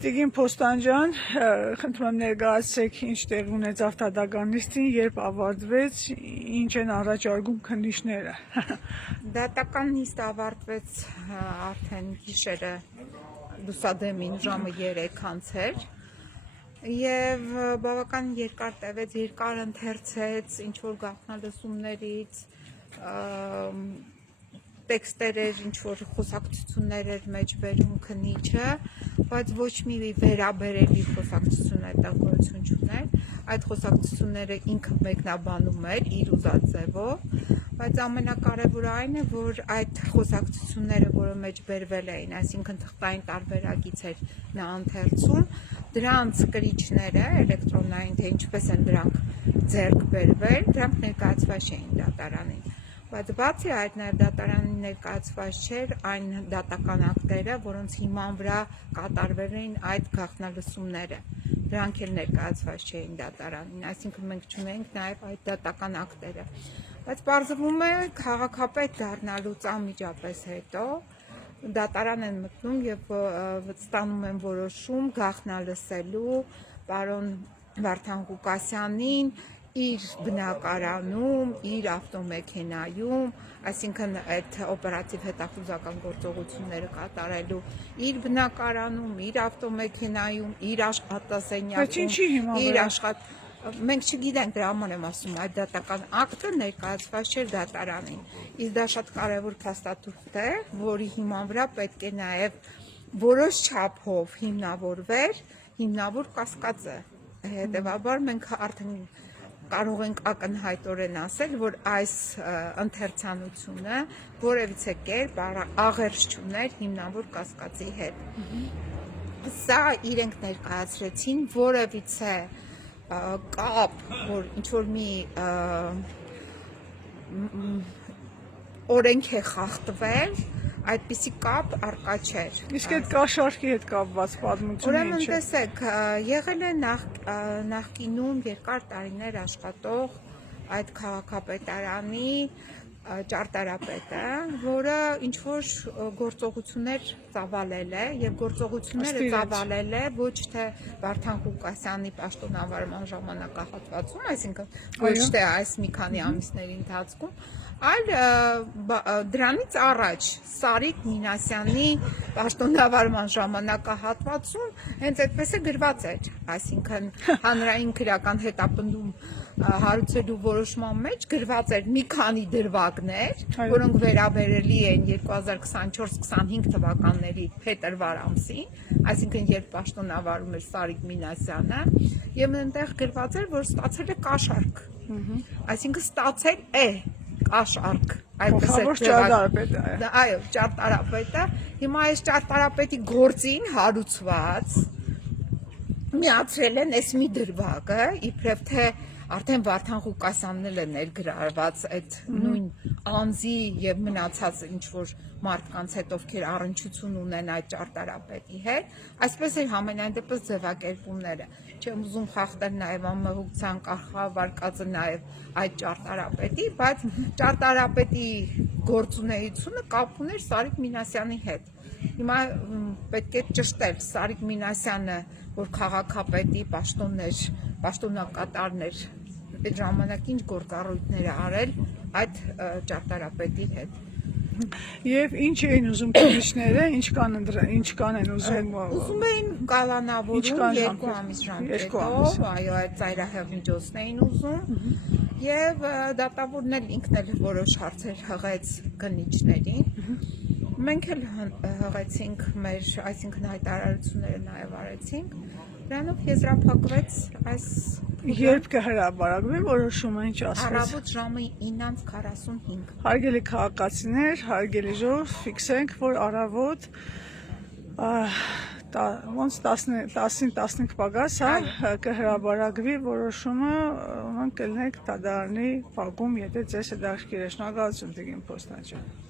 Տիկին Փոստանջան, խնդրում եմ ներկայացրեք ինչ տեղի ունեցավ դատական նիստին, երբ ավարտվեց, ինչ են առաջարկում քննիչները։ Դատական նիստ ավարտվեց արդեն գիշերը լուսադեմին ժամը 3 անցեր եւ բավական երկար տևեց, երկար ընթերցեց ինչ որ գաղտնալսումներից, տեքստեր էր, ինչ որ խոսակցություններ էր մեջ բերում քննիչը, բայց ոչ մի վերաբերելի խոսակցություն այդտեղ գոյություն չուներ, այդ խոսակցությունները ինքը մեկնաբանում էր իր ուզած ձևով, բայց ամենակարևորը այն է, որ այդ խոսակցությունները, որը մեջ բերվել էին, այսինքն թղթային տարբերակից էր նա ընթերցում, դրանց կրիչները էլեկտրոնային, թե ինչպես են դրանք ձեռք բերվել, դրանք ներկայացված չէին դատարանին։ Բայց բացի այդ նաև դատարանին ներկայացված չէր այն դատական ակտերը, որոնց հիման վրա կատարվել էին այդ գաղտնալսումները, դրանք էլ ներկայացված չէին դատարանին, այսինքն մենք չունենք նաև այդ դատական ակտերը։ Բայց պարզվում է քաղաքապետ դառնալուց անմիջապես հետո դատարան են մտնում եւ ստանում են որոշում գաղտնալսելու պարոն Վարդան Ղուկասյանին իր բնակարանում, իր ավտոմեքենայում, այսինքն այդ օպերատիվ հետախուզական գործողությունները կատարելու իր բնակարանում, իր ավտոմեքենայում, իր աշխատասենյակում, իր մենք չգիտենք, դրա համար եմ ասում, այդ դատական ակտը ներկայացված չէր դատարանին։ Իսկ դա շատ կարևոր փաստաթուղթ է, որի հիման վրա պետք է նաև որոշ չափով հիմնավորվեր հիմնավոր կասկածը։ Հետևաբար մենք արդեն կարող ենք ակնհայտորեն ասել, որ այս ընթերցանությունը որևիցե կերպ աղերս չուներ հիմնավոր կասկածի հետ։ Սա իրենք ներկայացրեցին որևիցե կապ, որ ինչ-որ մի օրենք է խախտվել, այդպիսի կապ առկա չէր։ Իսկ այդ կաշառքի հետ կապված պատմությունը Ուրեմն տեսեք, եղել է նախկինում երկար տարիներ աշխատող այդ քաղաքապետարանի ճարտարապետը, որը ինչ-որ գործողություններ ծավալել է եւ գործողությունները ծավալել է ոչ թե Վարդան Ղուկասյանի պաշտոնավարման ժամանակահատվածում, այսինքն ոչ թե այս մի քանի ամիսների ընթացքում, այլ դրանից առաջ Սարիկ Մինասյանի պաշտոնավարման ժամանակահատվածում հենց այդպես է գրված էր, այսինքն հանրային քրեական հետապնդում հարուցելու որոշման մեջ գրված էր մի քանի դրվագներ, որոնք վերաբերելի են 2024-25 թվականների փետրվար ամսին, այսինքն երբ պաշտոնավարում էր Սարիկ Մինասյանը, եւ այնտեղ գրված էր, որ ստացել է կաշառք, այսինքն ստացել է կաշառք, այդպես է ճարտարապետը։ Այո, ճարտարապետը, հիմա այս ճարտարապետի գործին հարուցված միացրել են այս մի դրվագը, իբրև թե արդեն Վարդան Ղուկասյանն էլ է ներգրավված այդ նույն անձի եւ մնացած ինչ-որ մարդկանց հետ, ովքեր առնչություն ունեն այդ ճարտարապետի հետ, այսպես էր համենայն դեպս ձևակերպումները։ Չեմ ուզում խախտել նաեւ ամմողության կարգավարկածը նաեւ այդ ճարտարապետի, բայց ճարտարապետի գործունեությունը կապ ուներ Սարիկ Մինասյանի հետ։ Հիմա պետք է ճշտել Սարիկ Մինասյանը, որ քաղաքապետի պաշտոններ, պաշտոնակատարներ այդ ժամանակ ինչ գործառույթներ է արել այդ ճարտարապետի հետ։ Եվ ինչ էին ուզում քննիչները, ինչ կանեն ուզում։ Ուզում էին կալանավորում 2 ամիս ժամկետով, այո, այդ ծայրահեղ միջոցն էին ուզում, եւ դատավորն էլ ինքն էլ որոշ հարցեր հղեց քննիչներին։ Մենք էլ հղեցինք մեր, այսինքն հայտարարությունները նաև արեցինք, դրանով եզրափակվեց այս Երբ կհրապարակվի որոշումը, ինչ ասվեց։ Առավոտ ժամը 9:45։ Հարգելի քաղաքացիներ, հարգելի ժողով, ֆիքսենք, որ առավոտ ոնց 10-15 պակաս կհրապարակվի որոշումը, ոնց կլինեք դատարանի բակում, եթե ձեզ հետաքրքիր է։ Շնորհակալություն, Տիկին Փոստանջան։